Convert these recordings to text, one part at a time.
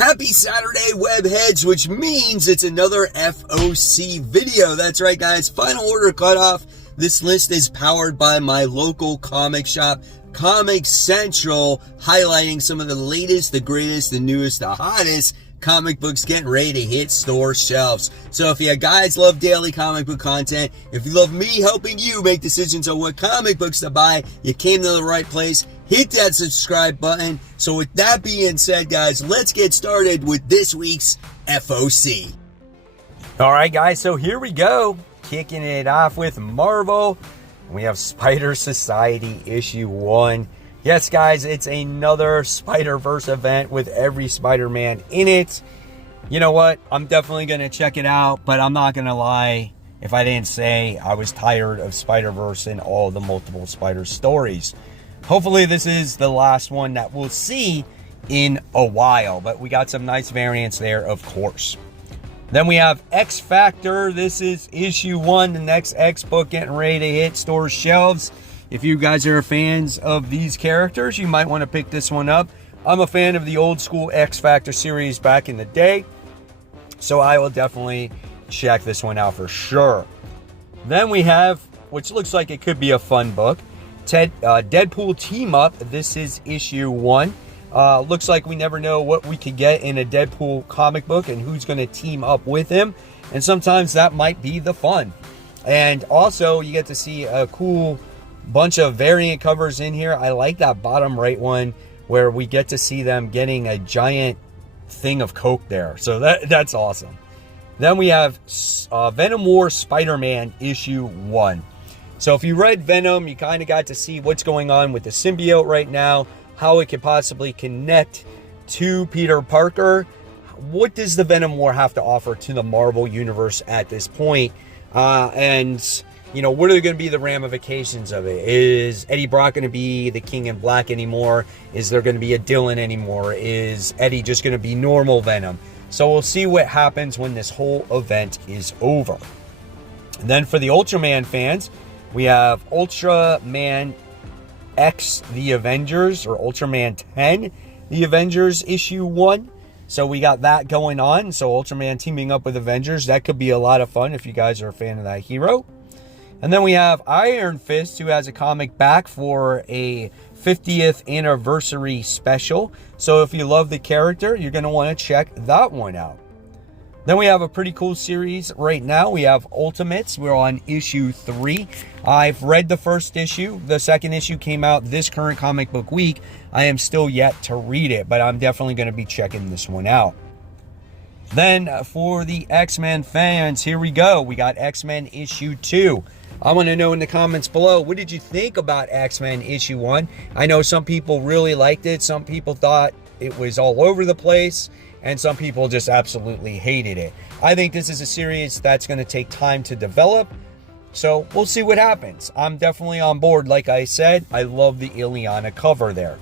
Happy Saturday, webheads, which means it's another FOC video. That's right, guys. Final order cutoff. This list is powered by my local comic shop, Comic Central, highlighting some of the latest, the greatest, the newest, the hottest comic books getting ready to hit store shelves. So if you guys love daily comic book content, if you love me helping you make decisions on what comic books to buy, you came to the right place. Hit that subscribe button. So with that being said, guys, let's get started with this week's FOC. All right, guys, so here we go. Kicking it off with Marvel. We have Spider Society issue 1. Yes, guys, it's another Spider-Verse event with every Spider-Man in it. You know what? I'm definitely going to check it out, but I'm not going to lie if I didn't say I was tired of Spider-Verse and all the multiple Spider stories. Hopefully, this is the last one that we'll see in a while, but we got some nice variants there, of course. Then we have X Factor. This is issue 1, the next X book getting ready to hit store shelves. If you guys are fans of these characters, you might want to pick this one up. I'm a fan of the old school X Factor series back in the day, so I will definitely check this one out for sure. Then we have, which looks like it could be a fun book, Deadpool Team Up. This is issue 1. Looks like we never know what we could get in a Deadpool comic book and who's going to team up with him. And sometimes that might be the fun. And also, you get to see a cool bunch of variant covers in here. I like that bottom right one where we get to see them getting a giant thing of Coke there. So that's awesome. Then we have Venom War Spider-Man issue 1. So if you read Venom, you kind of got to see what's going on with the symbiote right now, how it could possibly connect to Peter Parker. What does the Venom War have to offer to the Marvel Universe at this point? And you know, what are going to be the ramifications of it? Is Eddie Brock going to be the King in Black anymore? Is there going to be a Dylan anymore? Is Eddie just going to be normal Venom? So we'll see what happens when this whole event is over. And then for the Ultraman fans, we have Ultraman X The Avengers, or Ultraman 10 The Avengers issue 1. So we got that going on. So Ultraman teaming up with Avengers. That could be a lot of fun if you guys are a fan of that hero. And then we have Iron Fist, who has a comic back for a 50th anniversary special. So if you love the character, you're going to want to check that one out. Then we have a pretty cool series right now. We have Ultimates. We're on issue 3. I've read the first issue. The second issue came out this current comic book week. I am still yet to read it, but I'm definitely going to be checking this one out. Then for the X-Men fans, here we go. We got X-Men issue 2. I want to know in the comments below, what did you think about X-Men issue 1? I know some people really liked it. Some people thought it was all over the place. And some people just absolutely hated it. I think this is a series that's going to take time to develop. So we'll see what happens. I'm definitely on board. Like I said, I love the Ileana cover there.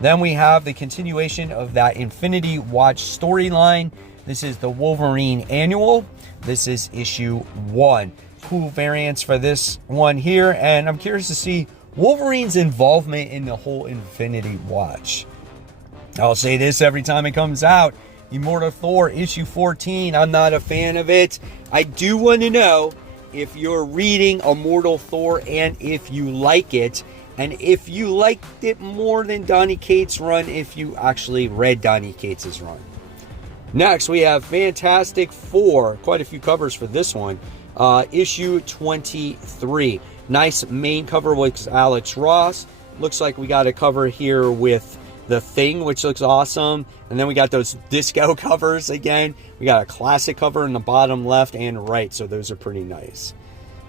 Then we have the continuation of that Infinity Watch storyline. This is the Wolverine Annual. This is issue 1. Cool variants for this one here, and I'm curious to see Wolverine's involvement in the whole Infinity Watch. I'll say this every time it comes out. Immortal Thor issue 14. I'm not a fan of it. I do want to know if you're reading Immortal Thor and if you like it, and if you liked it more than Donny Cates' run, if you actually read Donny Cates' run. Next, we have Fantastic Four. Quite a few covers for this one. Issue 23. Nice main cover with Alex Ross. Looks like we got a cover here with The Thing, which looks awesome. And then we got those disco covers again. We got a classic cover in the bottom left and right, so those are pretty nice.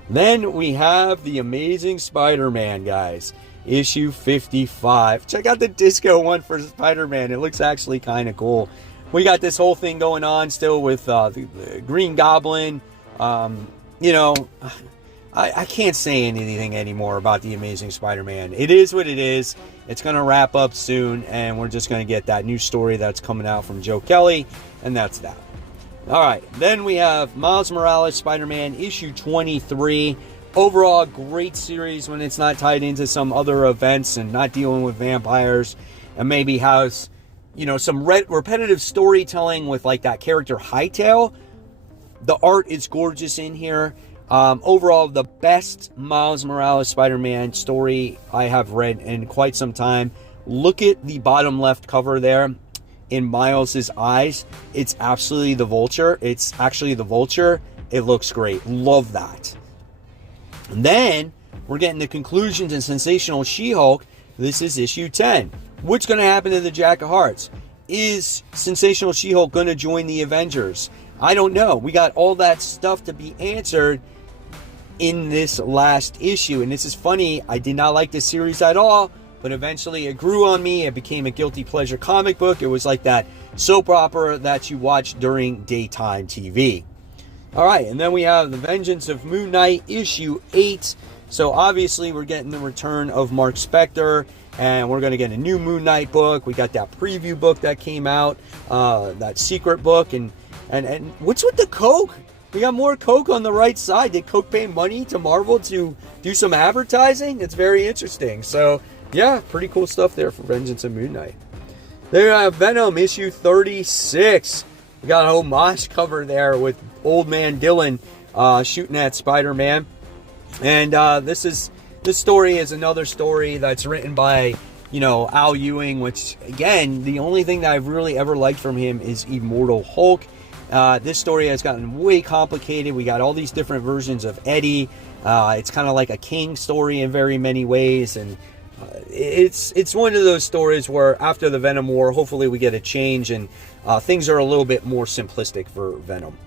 Then we have The Amazing Spider-Man, guys. Issue 55. Check out the disco one for Spider-Man. It looks actually kind of cool. We got this whole thing going on still with the Green Goblin. You know, I can't say anything anymore about The Amazing Spider-Man. It is what it is. It's going to wrap up soon, and we're just going to get that new story that's coming out from Joe Kelly, and that's that. All right, then we have Miles Morales Spider-Man issue 23. Overall, great series when it's not tied into some other events and not dealing with vampires, and maybe has some repetitive storytelling with like that character Hightail. The art is gorgeous in here. Overall, the best Miles Morales Spider-Man story I have read in quite some time. Look at the bottom left cover there. In Miles's eyes, it's absolutely the Vulture. It's actually the Vulture. It looks great. Love that. And then we're getting the conclusion to Sensational She-Hulk. This is issue 10. What's going to happen to the Jack of Hearts? Is Sensational She-Hulk going to join the Avengers? I don't know. We got all that stuff to be answered in this last issue. And this is funny. I did not like this series at all, but eventually it grew on me. It became a guilty pleasure comic book. It was like that soap opera that you watch during daytime TV. All right, and then we have The Vengeance of Moon Knight, issue 8. So obviously we're getting the return of Mark Spector, and we're going to get a new Moon Knight book. We got that preview book that came out, that secret book, and what's with the Coke? We got more Coke on the right side. Did Coke pay money to Marvel to do some advertising? It's very interesting. So yeah, pretty cool stuff there for Vengeance of Moon Knight. There you have Venom issue 36. We got a homage cover there with Old Man Dylan shooting at Spider-Man. And this story is another story that's written by, Al Ewing, which, again, the only thing that I've really ever liked from him is Immortal Hulk. This story has gotten way complicated. We got all these different versions of Eddie. It's kind of like a King story in very many ways, and it's one of those stories where after the Venom War, hopefully we get a change and things are a little bit more simplistic for Venom.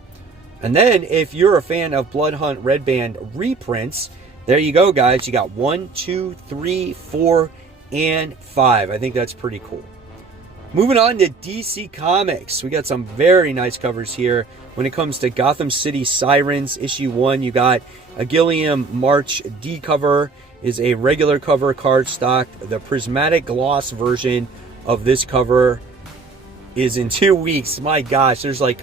And then if you're a fan of Blood Hunt Red Band reprints, there you go, guys. You got 1, 2, 3, 4, and 5. I think that's pretty cool. Moving on to DC Comics, we got some very nice covers here. When it comes to Gotham City Sirens, issue 1, you got a Gilliam March D cover, is a regular cover cardstock. The prismatic gloss version of this cover is in 2 weeks. My gosh, there's like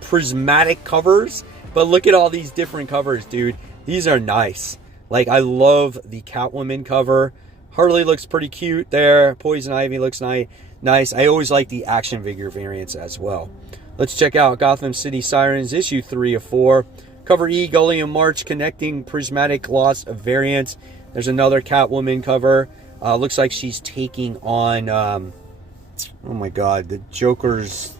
prismatic covers, but look at all these different covers, dude. These are nice. Like, I love the Catwoman cover. Harley looks pretty cute there. Poison Ivy looks nice. I always like the action figure variants as well. Let's check out Gotham City Sirens issue 3 of 4. Cover E, Gilliam March connecting prismatic gloss variants. There's another Catwoman cover. Looks like she's taking on, oh my god, the Joker's,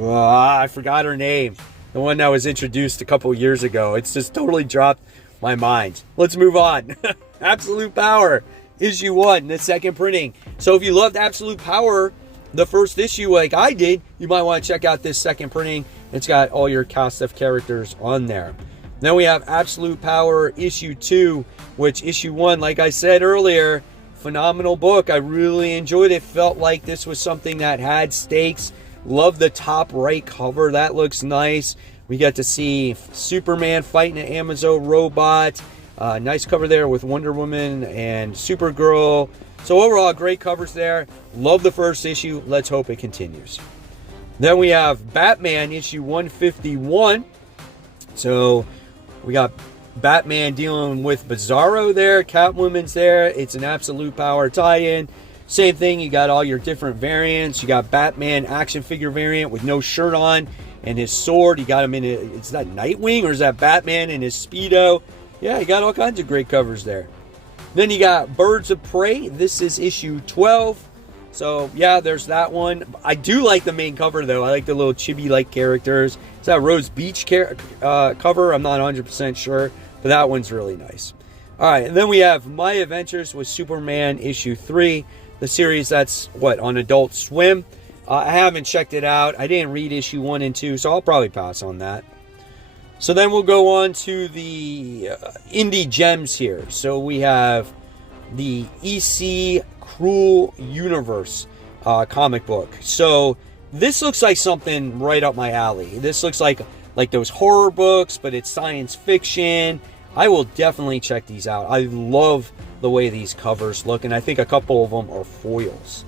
I forgot her name. The one that was introduced a couple years ago. It's just totally dropped my mind. Let's move on. Absolute Power, issue 1, the second printing. So if you loved Absolute Power, the first issue like I did, you might want to check out this second printing. It's got all your cast of characters on there. Then we have Absolute Power issue 2, which issue 1, like I said earlier, phenomenal book. I really enjoyed it. Felt like this was something that had stakes. Love the top right cover. That looks nice. We get to see Superman fighting an Amazon robot. Nice cover there with Wonder Woman and Supergirl. So overall, great covers there. Love the first issue. Let's hope it continues. Then we have Batman issue 151. So we got Batman dealing with Bizarro there. Catwoman's there. It's an Absolute Power tie-in. Same thing, you got all your different variants. You got Batman action figure variant with no shirt on and his sword. You got him in is that Nightwing or is that Batman in his Speedo? Yeah, you got all kinds of great covers there. Then you got Birds of Prey. This is issue 12. So, yeah, there's that one. I do like the main cover, though. I like the little chibi-like characters. It's that Rose Beach cover. I'm not 100% sure, but that one's really nice. All right, and then we have My Adventures with Superman issue 3. The series that's, on Adult Swim. I haven't checked it out. I didn't read issue 1 and 2, so I'll probably pass on that. So then we'll go on to the indie gems here. So we have the EC Cruel Universe comic book. So this looks like something right up my alley. This looks like those horror books, but it's science fiction. I will definitely check these out. I love the way these covers look, and I think a couple of them are foils.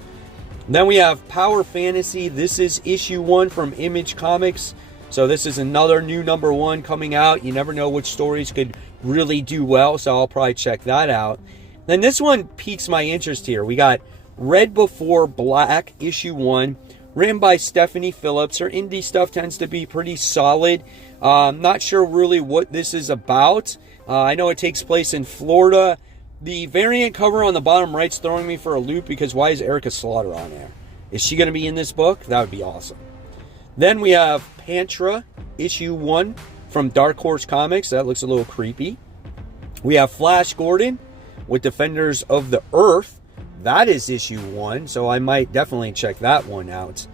And then we have Power Fantasy. This is issue 1 from Image Comics. So this is another new #1 coming out. You never know which stories could really do well, so I'll probably check that out. Then this one piques my interest here. We got Red Before Black, issue 1, written by Stephanie Phillips. Her indie stuff tends to be pretty solid. Not sure really what this is about. I know it takes place in Florida. The variant cover on the bottom right's throwing me for a loop because why is Erica Slaughter on there? Is she going to be in this book? That would be awesome. Then we have Pantra, issue 1 from Darkhorse Comics. That looks a little creepy. We have Flash Gordon with Defenders of the Earth. That is issue 1, so I might definitely check that one out.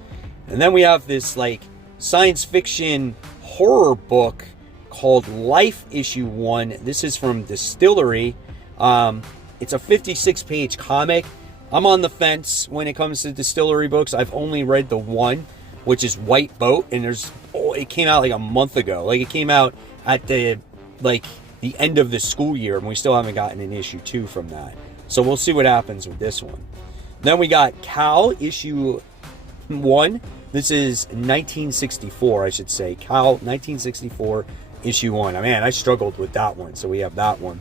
And then we have this like science fiction horror book called Life, issue 1. This is from Distillery. It's a 56-page comic. I'm on the fence when it comes to Distillery books. I've only read the one, which is White Boat, and it came out like a month ago. Like it came out at the end of the school year, and we still haven't gotten an issue 2 from that. So we'll see what happens with this one. Then we got Cal, issue 1. This is 1964, I should say. Cal, 1964, issue 1. Man, I struggled with that one, so we have that one.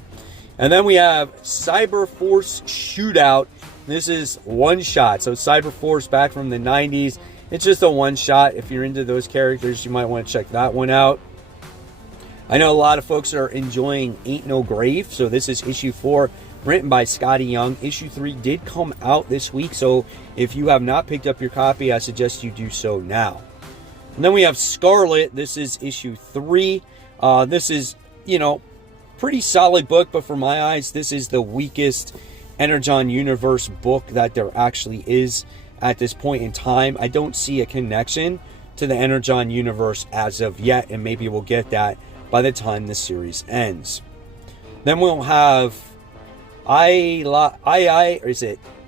And then we have Cyber Force Shootout. This is one shot. So Cyber Force back from the 90s. It's just a one shot. If you're into those characters, you might want to check that one out. I know a lot of folks are enjoying Ain't No Grave. So this is issue 4, written by Scotty Young. Issue 3 did come out this week. So if you have not picked up your copy, I suggest you do so now. And then we have Scarlet. This is issue 3. This is, pretty solid book, but for my eyes, this is the weakest Energon Universe book that there actually is at this point in time. I don't see a connection to the Energon Universe as of yet, and maybe we'll get that by the time the series ends. Then we'll have I Lie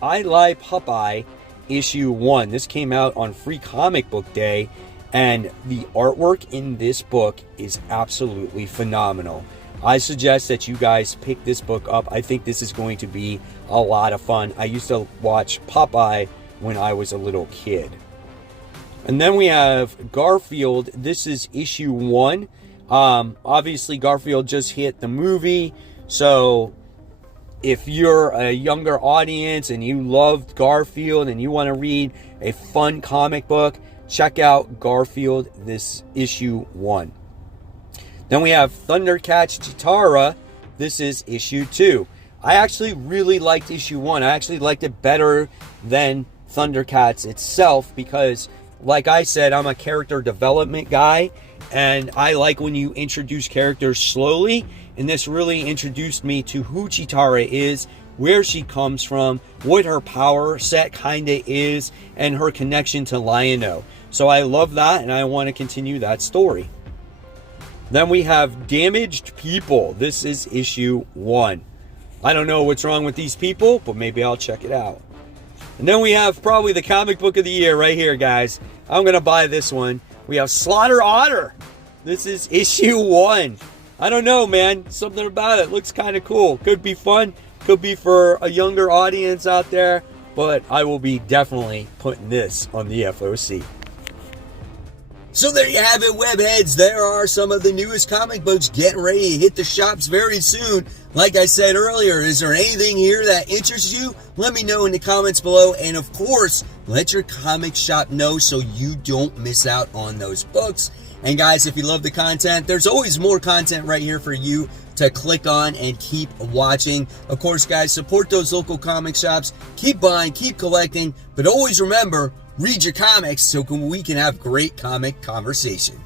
Popeye issue 1. This came out on Free Comic Book Day, and the artwork in this book is absolutely phenomenal. I suggest that you guys pick this book up. I think this is going to be a lot of fun. I used to watch Popeye when I was a little kid. And then we have Garfield. This is issue 1. Obviously, Garfield just hit the movie. So if you're a younger audience and you loved Garfield and you want to read a fun comic book, check out Garfield, this issue 1. Then we have Thundercats Chitara. This is issue 2. I actually really liked issue 1. I actually liked it better than Thundercats itself because, like I said, I'm a character development guy, and I like when you introduce characters slowly, and this really introduced me to who Chitara is, where she comes from, what her power set kinda is, and her connection to Lion-O. So I love that, and I want to continue that story. Then we have Damaged People. This is issue 1. I don't know what's wrong with these people, but maybe I'll check it out. And then we have probably the comic book of the year right here, guys. I'm going to buy this one. We have Slaughter Otter. This is issue 1. I don't know, man. Something about it looks kind of cool. Could be fun. Could be for a younger audience out there. But I will be definitely putting this on the FOC. So there you have it, webheads. There are some of the newest comic books getting ready to hit the shops very soon. Like I said earlier, is there anything here that interests you? Let me know in the comments below. And of course, let your comic shop know so you don't miss out on those books. And guys, if you love the content, there's always more content right here for you to click on and keep watching. Of course, guys, support those local comic shops. Keep buying, keep collecting, but always remember, read your comics so we can have great comic conversation.